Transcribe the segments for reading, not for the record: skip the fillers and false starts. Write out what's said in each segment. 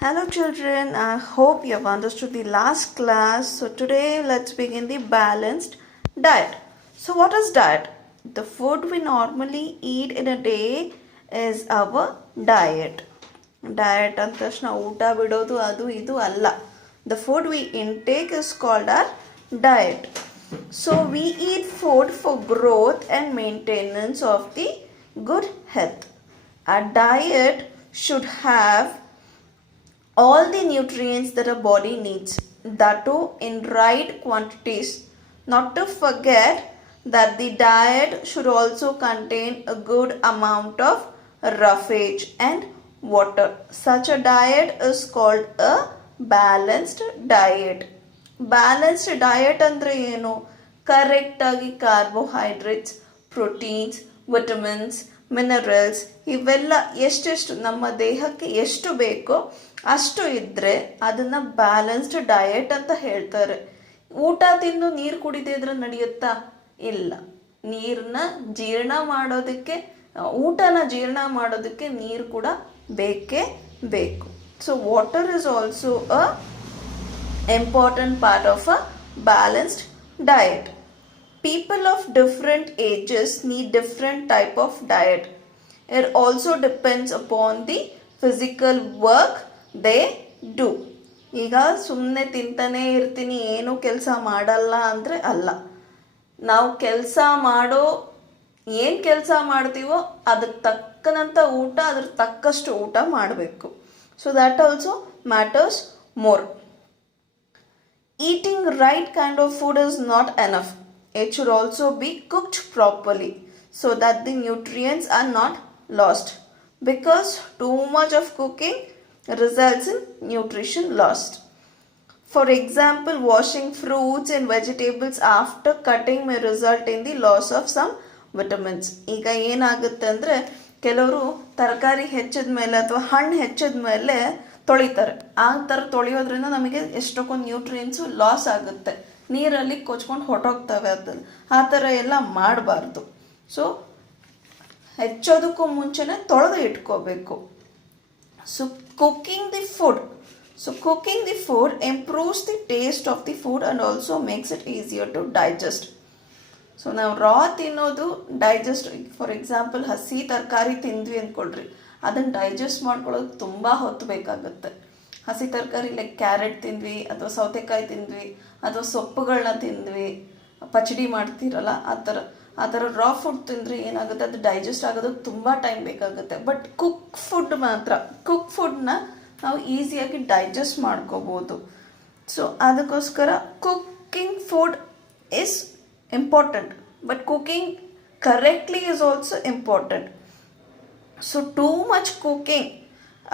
Hello children, I hope you have understood the last class. So today let's begin the balanced diet. So what is diet? The food we normally eat in a day is our diet. Diet ಅಂತ ತಕ್ಷಣ ಊಟ ಬಿಡೋದು ಅದು ಇದು ಅಲ್ಲ. The food we intake is called our diet. So we eat food for growth and maintenance of the good health. Our diet should have all the nutrients that a body needs, that too in right quantities. Not to forget that the diet should also contain a good amount of roughage and water. Such a diet is called a balanced diet. Balanced diet ಅಂದ್ರೆ ಏನು? ಕರೆಕ್ಟಾಗಿ carbohydrates, proteins, vitamins, minerals ಇವೆಲ್ಲ ಎಷ್ಟೆಷ್ಟು ನಮ್ಮ ದೇಹಕ್ಕೆ ಎಷ್ಟು ಬೇಕೋ ಅಷ್ಟು ಇದ್ದರೆ ಅದನ್ನು ಬ್ಯಾಲೆನ್ಸ್ಡ್ ಡಯಟ್ ಅಂತ ಹೇಳ್ತಾರೆ. ಊಟ ತಿಂದು ನೀರು ಕುಡಿದಿದ್ರೆ ನಡೆಯುತ್ತಾ? ಇಲ್ಲ. ನೀರನ್ನ ಜೀರ್ಣ ಮಾಡೋದಕ್ಕೆ, ಊಟನ ಜೀರ್ಣ ಮಾಡೋದಕ್ಕೆ ನೀರು ಕೂಡ ಬೇಕೇ ಬೇಕು. So water is also a important part of a balanced diet. People of different ages need different type of diet. It also depends upon the physical work they do. ಈಗ ಸುಮ್ಮನೆ ತಿಂತಾನೆ ಇರ್ತೀನಿ, ಏನು ಕೆಲಸ ಮಾಡಲ್ಲ ಅಂದರೆ ಅಲ್ಲ. ನಾವು ಕೆಲಸ ಏನು ಕೆಲಸ ಮಾಡ್ತೀವೋ ಅದಕ್ಕೆ ತಕ್ಕನಂಥ ಊಟ, ಅದ್ರ ತಕ್ಕಷ್ಟು ಊಟ ಮಾಡಬೇಕು. So that also matters more. Eating right kind of food is not enough. It should also be cooked properly so that the nutrients are not lost, because too much of cooking results in nutrition lost. For example, washing fruits and vegetables after cutting may result in the loss of some vitamins. ಈಗ ಏನಾಗುತ್ತೆ ಅಂದರೆ, ಕೆಲವರು ತರಕಾರಿ ಹೆಚ್ಚಿದ ಮೇಲೆ ಅಥವಾ ಹಣ್ಣು ಹೆಚ್ಚಿದ ಮೇಲೆ ತೊಳಿತಾರೆ. ಆ ಥರ ತೊಳೆಯೋದ್ರಿಂದ ನಮಗೆ ಎಷ್ಟೊಂದು ನ್ಯೂಟ್ರಿಯೆಂಟ್ಸು ಲಾಸ್ ಆಗುತ್ತೆ, ನೀರಲ್ಲಿ ಕೊಚ್ಕೊಂಡು ಹೊಟ್ಟೋಗ್ತವೆ. ಅದನ್ನು ಆ ಥರ ಎಲ್ಲ ಮಾಡಬಾರ್ದು. ಸೊ ಹೆಚ್ಚೋದಕ್ಕೂ ಮುಂಚೆನೇ ತೊಳೆದು ಇಟ್ಕೋಬೇಕು. So cooking the food improves the taste of the food and also makes it easier to digest. So ನಾವು ರಾ ತಿನ್ನೋದು ಡೈಜೆಸ್ಟ್, ಫಾರ್ ಎಕ್ಸಾಂಪಲ್ ಹಸಿ ತರಕಾರಿ ತಿಂದ್ವಿ ಅಂದ್ಕೊಳ್ರಿ, ಅದನ್ನು ಡೈಜೆಸ್ಟ್ ಮಾಡ್ಕೊಳ್ಳೋದು ತುಂಬ ಹೊತ್ತು ಬೇಕಾಗುತ್ತೆ. ಹಸಿ ತರಕಾರಿ ಲೈಕ್ ಕ್ಯಾರೆಟ್ ತಿಂದ್ವಿ ಅಥವಾ ಸೌತೆಕಾಯಿ ತಿಂದ್ವಿ ಅಥವಾ ಸೊಪ್ಪುಗಳನ್ನ ತಿಂದ್ವಿ, ಪಚಡಿ ಮಾಡ್ತೀರಲ್ಲ ಆ ಥರ ರಾ ಫುಡ್ ತಿಂದರೆ ಏನಾಗುತ್ತೆ, ಅದು ಡೈಜೆಸ್ಟ್ ಆಗೋದಕ್ಕೆ ತುಂಬ ಟೈಮ್ ಬೇಕಾಗುತ್ತೆ. ಬಟ್ ಕುಕ್ ಫುಡ್ನ ನಾವು ಈಸಿಯಾಗಿ ಡೈಜೆಸ್ಟ್ ಮಾಡ್ಕೋಬೋದು. ಸೊ ಅದಕ್ಕೋಸ್ಕರ cooking food is important, but cooking correctly is also important. So too much cooking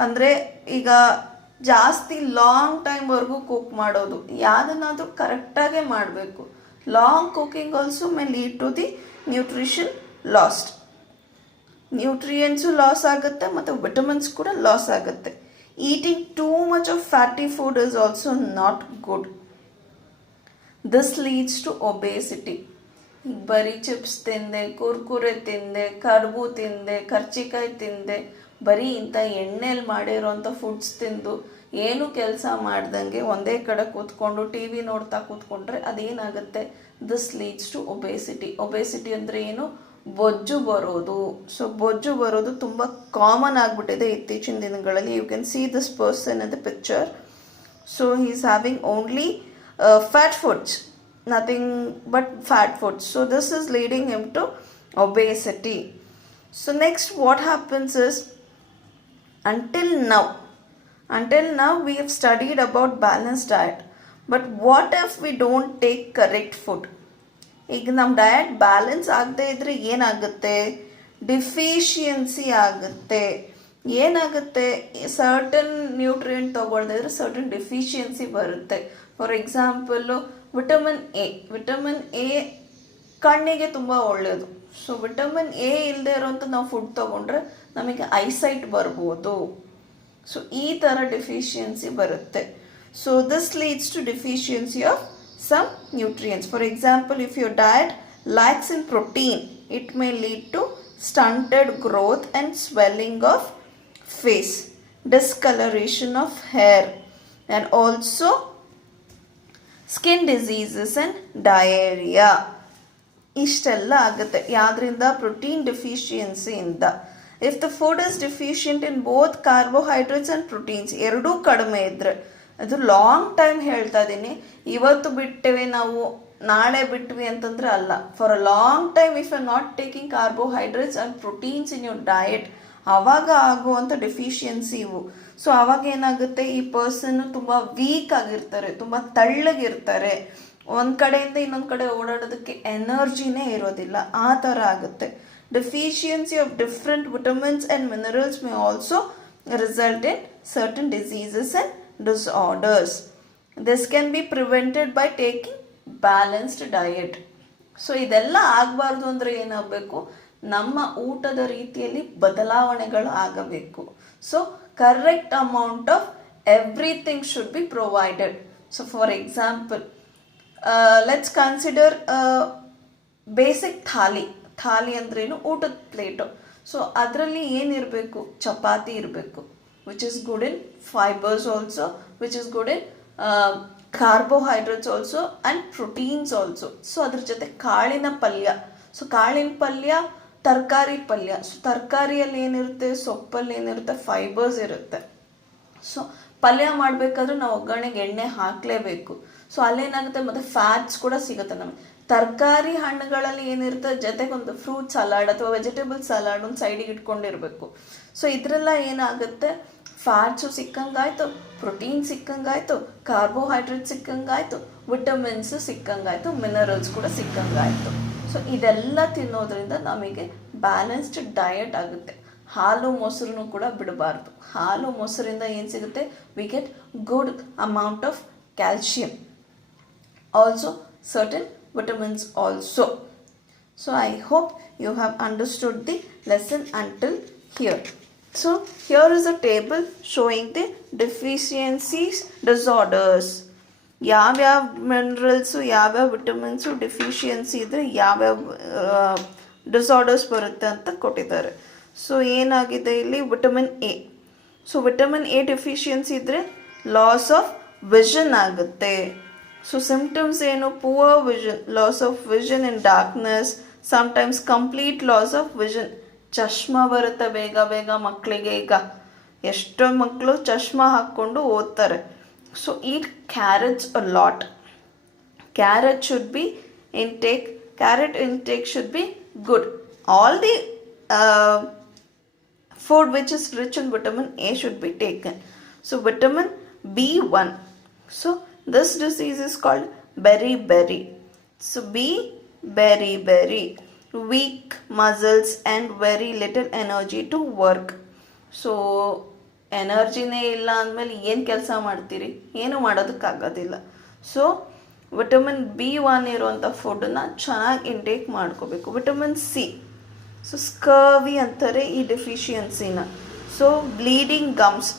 ಅಂದರೆ ಈಗ ಜಾಸ್ತಿ ಲಾಂಗ್ ಟೈಮ್ವರೆಗೂ ಕುಕ್ ಮಾಡೋದು, ಯಾವುದನ್ನಾದರೂ ಕರೆಕ್ಟಾಗೇ ಮಾಡಬೇಕು. Long cooking also may lead to the nutrition lost. Nutrients loss ಆಗುತ್ತೆ ಮತ್ತು ವಿಟಮಿನ್ಸ್ ಕೂಡ ಲಾಸ್ ಆಗುತ್ತೆ. Eating too much of fatty food is also not good. This leads to obesity. ಈಗ ಬರೀ ಚಿಪ್ಸ್ ತಿಂದೆ, ಕುರ್ಕುರೆ ತಿಂದೆ, ಕಡುಬು ತಿಂದೆ, ಕರ್ಚಿಕಾಯಿ ತಿಂದೆ, ಬರೀ ಇಂಥ ಎಣ್ಣೆಯಲ್ಲಿ ಮಾಡಿರೋಂಥ ಫುಡ್ಸ್ ತಿಂದು ಏನು ಕೆಲಸ ಮಾಡ್ದಂಗೆ ಒಂದೇ ಕಡೆ ಕೂತ್ಕೊಂಡು ಟಿ ವಿ ನೋಡ್ತಾ ಕೂತ್ಕೊಂಡ್ರೆ ಅದೇನಾಗುತ್ತೆ, this leads to obesity. Obesity ಅಂದರೆ ಏನು? ಬೊಜ್ಜು ಬರೋದು. ಸೊ ಬೊಜ್ಜು ಬರೋದು ತುಂಬ ಕಾಮನ್ ಆಗಿಬಿಟ್ಟಿದೆ ಇತ್ತೀಚಿನ ದಿನಗಳಲ್ಲಿ. You can see this person in the picture. So he is having only fat foods, nothing but fat foods. So this is leading him to obesity. So next what happens is, until now we have studied about balanced diet, but what if we don't take correct food? ಈಗ ನಮ್ಮ diet balance ಆಗದೆ ಇದ್ರೆ ಏನಾಗುತ್ತೆ? Deficiency ಆಗುತ್ತೆ. ಏನಾಗುತ್ತೆ, certain nutrient ತೊಗೊಳ್ದೇ ಇದ್ರೆ certain deficiency ಬರುತ್ತೆ. For example vitamin A ಕಣ್ಣಿಗೆ ತುಂಬ ಒಳ್ಳೆಯದು. ಸೊ ವಿಟಮಿನ್ ಎ ಇಲ್ಲದೆ ಇರೋಂಥ ನಾವು ಫುಡ್ ತೊಗೊಂಡ್ರೆ ನಮಗೆ ಐಸೈಟ್ ಬರ್ಬೋದು. ಸೊ ಈ ಥರ ಡಿಫಿಷಿಯನ್ಸಿ ಬರುತ್ತೆ. So this leads to deficiency of some nutrients. For example, if your diet lacks in protein, it may lead to stunted growth and swelling of face. discoloration of hair, and also skin diseases and diarrhoea. ಇಷ್ಟೆಲ್ಲ ಆಗುತ್ತೆ ಯಾವುದರಿಂದ? Protein ಡೆಫಿಷಿಯನ್ಸಿಯಿಂದ. If the food is deficient in both carbohydrates and proteins, ಎರಡೂ ಕಡಿಮೆ ಇದ್ದರೆ, ಅದು long time ಹೇಳ್ತಾ ಇದ್ದೀನಿ, ಇವತ್ತು ಬಿಟ್ಟೇವೆ ನಾವು ನಾಳೆ ಬಿಟ್ವಿ ಅಂತಂದ್ರೆ ಅಲ್ಲ. For a long time if you not taking carbohydrates and proteins in your diet, ಆವಾಗ ಆಗುವಂಥ ಡೆಫಿಷಿಯನ್ಸಿ ಇವು. ಸೊ ಆವಾಗ ಏನಾಗುತ್ತೆ, ಈ ಪರ್ಸನ್ ತುಂಬ ವೀಕ್ ಆಗಿರ್ತಾರೆ, ತುಂಬ ತಳ್ಳಗಿರ್ತಾರೆ, ಒಂದು ಕಡೆಯಿಂದ ಇನ್ನೊಂದು ಕಡೆ ಓಡಾಡೋದಕ್ಕೆ ಎನರ್ಜಿನೇ ಇರೋದಿಲ್ಲ, ಆ ಥರ ಆಗುತ್ತೆ. Deficiency of different vitamins and minerals May also result in certain diseases and disorders. This can be prevented by taking balanced diet. So ಇದೆಲ್ಲ ಆಗಬಾರ್ದು ಅಂದರೆ ಏನಾಗಬೇಕು? ನಮ್ಮ ಊಟದ ರೀತಿಯಲ್ಲಿ ಬದಲಾವಣೆಗಳು ಆಗಬೇಕು. So correct amount of everything should be provided. So for example, let's consider basic thali ಅಂದ್ರೇನು? ಊಟದ ಪ್ಲೇಟು. ಸೊ ಅದರಲ್ಲಿ ಏನಿರಬೇಕು? ಚಪಾತಿ ಇರಬೇಕು, which is good in fibres also, which is good in carbohydrates also and proteins also. So ಅದ್ರ ಜೊತೆ ಕಾಳಿನ ಪಲ್ಯ. So ಕಾಳಿನ ಪಲ್ಯ, ತರಕಾರಿ ಪಲ್ಯ. ಸೊ ತರಕಾರಿಯಲ್ಲಿ ಏನಿರುತ್ತೆ? ಸೊಪ್ಪಲ್ಲಿ ಏನಿರುತ್ತೆ? ಫೈಬರ್ಸ್ ಇರುತ್ತೆ. ಸೊ ಪಲ್ಯ ಮಾಡಬೇಕಾದ್ರೆ ನಾವು ಒಗ್ಗರಣೆಗೆ ಎಣ್ಣೆ ಹಾಕಲೇಬೇಕು. ಸೊ ಅಲ್ಲೇನಾಗುತ್ತೆ, ಮತ್ತು ಫ್ಯಾಟ್ಸ್ ಕೂಡ ಸಿಗುತ್ತೆ ನಮಗೆ. ತರಕಾರಿ ಹಣ್ಣುಗಳಲ್ಲಿ ಏನಿರುತ್ತೆ? ಜೊತೆಗೊಂದು ಫ್ರೂಟ್ ಸಲಾಡ್ ಅಥವಾ ವೆಜಿಟೇಬಲ್ ಸಲಾಡ್ ಒಂದು ಸೈಡಿಗೆ ಇಟ್ಕೊಂಡಿರಬೇಕು. ಸೊ ಇದರೆಲ್ಲ ಏನಾಗುತ್ತೆ? ಫ್ಯಾಟ್ಸು ಸಿಕ್ಕಂಗಾಯ್ತು, ಪ್ರೋಟೀನ್ ಸಿಕ್ಕಂಗಾಯ್ತು, ಕಾರ್ಬೋಹೈಡ್ರೇಟ್ ಸಿಕ್ಕಂಗಾಯ್ತು, ವಿಟಮಿನ್ಸ್ ಸಿಕ್ಕಂಗಾಯ್ತು, ಮಿನರಲ್ಸ್ ಕೂಡ ಸಿಕ್ಕಂಗಾಯ್ತು. ಸೊ ಇದೆಲ್ಲ ತಿನ್ನೋದ್ರಿಂದ ನಮಗೆ ಬ್ಯಾಲೆನ್ಸ್ಡ್ ಡಯಟ್ ಆಗುತ್ತೆ. ಹಾಲು ಮೊಸರು ಕೂಡ ಬಿಡಬಾರ್ದು. ಹಾಲು ಮೊಸರಿಂದ ಏನು ಸಿಗುತ್ತೆ? We get good amount of calcium, also certain vitamins also. So I hope you have understood the lesson until here. So here is a table showing the deficiencies disorders. ಯಾವ್ಯಾವ ಮಿನರಲ್ಸು, ಯಾವ್ಯಾವ ವಿಟಮಿನ್ಸು ಡೆಫಿಷಿಯನ್ಸಿ ಇದ್ದರೆ ಯಾವ್ಯಾವ disorders ಬರುತ್ತೆ ಅಂತ ಕೊಟ್ಟಿದ್ದಾರೆ. So ಏನಾಗಿದೆ ಇಲ್ಲಿ? Vitamin A. So vitamin A deficiency ಇದ್ದರೆ ಲಾಸ್ ಆಫ್ ವಿಷನ್ ಆಗುತ್ತೆ. ಸೊ ಸಿಂಪ್ಟಮ್ಸ್ ಏನು? Poor vision, loss of vision in darkness, sometimes complete loss of vision. ಚಶ್ಮಾ ಬರುತ್ತೆ ಬೇಗ ಮಕ್ಕಳಿಗೆ. ಈಗ ಎಷ್ಟೋ ಮಕ್ಕಳು ಚಶ್ಮಾ ಹಾಕ್ಕೊಂಡು ಓದ್ತಾರೆ. So eat carrots a lot. Carrot should be intake. Carrot intake should be good. All the food which is rich in vitamin A should be taken. So vitamin B1. So this disease is called beriberi. So B, beriberi. Weak muscles and very little energy to work. So ಎನರ್ಜಿನೇ ಇಲ್ಲ ಅಂದಮೇಲೆ ಏನು ಕೆಲಸ ಮಾಡ್ತೀರಿ? ಏನು ಮಾಡೋದಕ್ಕಾಗೋದಿಲ್ಲ. So vitamin B1 ಇರುವಂಥ ಫುಡ್ಡನ್ನ ಚೆನ್ನಾಗಿ intake ಮಾಡ್ಕೋಬೇಕು. Vitamin C. So scurvy ಅಂತಾರೆ ಈ ಡೆಫಿಷಿಯನ್ಸಿನ. ಸೊ ಬ್ಲೀಡಿಂಗ್ ಗಮ್ಸ್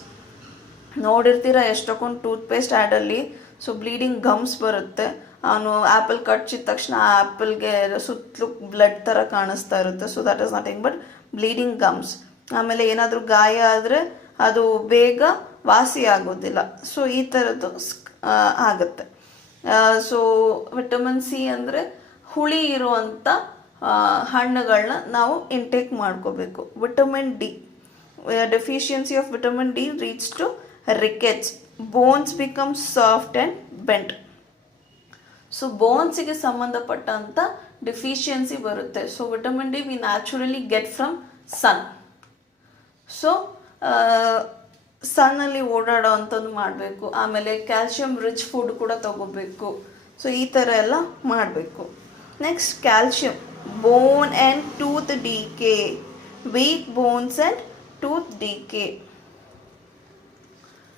ನೋಡಿರ್ತೀರ ಎಷ್ಟೊಂದು ಟೂತ್ಪೇಸ್ಟ್ ಆ್ಯಡಲ್ಲಿ. ಸೊ ಬ್ಲೀಡಿಂಗ್ ಗಮ್ಸ್ ಬರುತ್ತೆ. ಅವನು ಆ್ಯಪಲ್ ಕಚ್ಚಿದ ತಕ್ಷಣ ಆ ಆ್ಯಪಲ್ಗೆ ಸುತ್ತಲೂ ಬ್ಲಡ್ ಥರ ಕಾಣಿಸ್ತಾ ಇರುತ್ತೆ. So that is nothing but bleeding ಗಮ್ಸ್. ಆಮೇಲೆ ಏನಾದರೂ ಗಾಯ ಆದರೆ ಅದು ಬೇಗ ವಾಸಿ ಆಗೋದಿಲ್ಲ. ಸೊ ಈ ಥರದ್ದು ಆಗುತ್ತೆ. ಸೊ ವಿಟಮಿನ್ ಸಿ ಅಂದರೆ ಹುಳಿ ಇರುವಂಥ ಹಣ್ಣುಗಳನ್ನ ನಾವು ಇಂಟೇಕ್ ಮಾಡ್ಕೋಬೇಕು. Vitamin D. Deficiency of vitamin D leads to rickets. Bones become soft and bent. So ಬೋನ್ಸಿಗೆ ಸಂಬಂಧಪಟ್ಟಂಥ ಡೆಫಿಷಿಯನ್ಸಿ ಬರುತ್ತೆ. So vitamin D we naturally get from sun. So ಸನ್ನಲ್ಲಿ ಓಡಾಡೋ ಅಂಥದ್ದು ಮಾಡಬೇಕು. ಆಮೇಲೆ ಕ್ಯಾಲ್ಶಿಯಂ ರಿಚ್ ಫುಡ್ ಕೂಡ ತಗೋಬೇಕು. ಸೊ ಈ ಥರ ಎಲ್ಲ ಮಾಡಬೇಕು. Next calcium. Bone and tooth decay. Weak bones and tooth decay.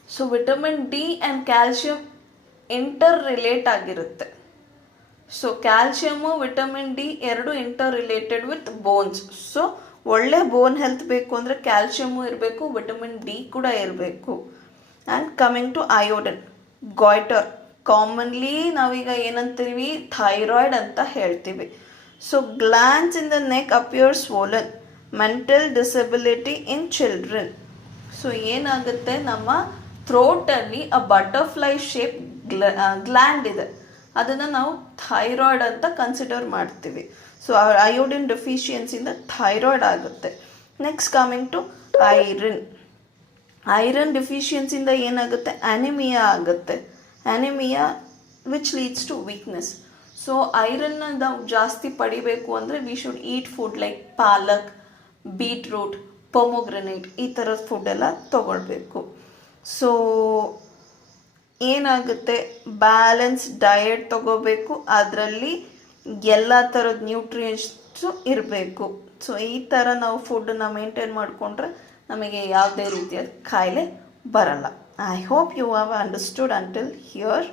So vitamin D and calcium interrelate ಆಗಿರುತ್ತೆ. ಸೊ ಕ್ಯಾಲ್ಶಿಯಮು ವಿಟಮಿನ್ ಡಿ ಎರಡು interrelated with bones. So ಒಳ್ಳೆ bone health ಬೇಕು ಅಂದರೆ ಕ್ಯಾಲ್ಶಿಯಮು ಇರಬೇಕು, ವಿಟಮಿನ್ ಡಿ ಕೂಡ ಇರಬೇಕು. And coming to iodine. Goitre. Commonly ನಾವೀಗ ಏನಂತೀವಿ? ಥೈರಾಯ್ಡ್ ಅಂತ ಹೇಳ್ತೀವಿ. So glands in the neck appear swollen. Mental disability in children. So ಏನಾಗುತ್ತೆ, ನಮ್ಮ ಥ್ರೋಟಲ್ಲಿ ಅ ಬಟರ್ಫ್ಲೈ ಶೇಪ್ ಗ್ಲ್ಯಾಂಡ್ ಇದೆ, ಅದನ್ನು ನಾವು ಥೈರಾಯ್ಡ್ ಅಂತ ಕನ್ಸಿಡರ್ ಮಾಡ್ತೀವಿ. ಸೊ ಅಯೋಡಿನ್ ಡೆಫಿಷಿಯನ್ಸಿಯಿಂದ ಥೈರಾಯ್ಡ್ ಆಗುತ್ತೆ. Next coming to iron. Iron ಡೆಫಿಷಿಯನ್ಸಿಯಿಂದ ಏನಾಗುತ್ತೆ, ಅನಿಮಿಯಾ ಆಗುತ್ತೆ. Anaemia which leads to weakness. So ಐರನ್ನ ನಾವು ಜಾಸ್ತಿ ಪಡಿಬೇಕು ಅಂದರೆ we should eat food like palak, beetroot, ಪೊಮೊಗ್ರನೇಟ್, ಈ ಥರದ ಫುಡ್ ಎಲ್ಲ ತೊಗೊಳ್ಬೇಕು. ಸೊ ಏನಾಗುತ್ತೆ, ಬ್ಯಾಲೆನ್ಸ್ ಡಯಟ್ ತೊಗೋಬೇಕು, ಅದರಲ್ಲಿ ಎಲ್ಲ ಥರದ ನ್ಯೂಟ್ರಿಯೆಂಟ್ಸು ಇರಬೇಕು. ಸೊ ಈ ಥರ ನಾವು ಫುಡ್ಡನ್ನು ಮೇಂಟೈನ್ ಮಾಡಿಕೊಂಡ್ರೆ ನಮಗೆ ಯಾವುದೇ ರೀತಿಯ ಕಾಯಿಲೆ ಬರಲ್ಲ. I hope you have understood until here.